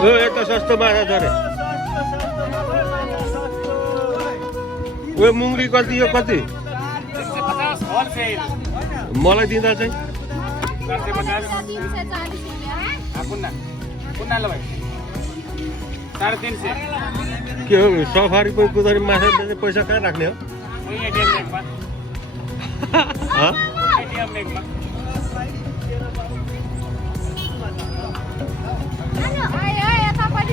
यता सस्तो माछा छ अरे उयो मुङ्ग्री कति यो कति 350 होलसेल मलाई दिँदा चाहिँ 450 कुन्ना ल भाइ 350 के हो सफारी पनि कुदारी माछा चाहिँ पैसा कहाँ राख्ने हो एटीएम ब्याङ्कमा हँ? एटीएम ब्याङ्कमा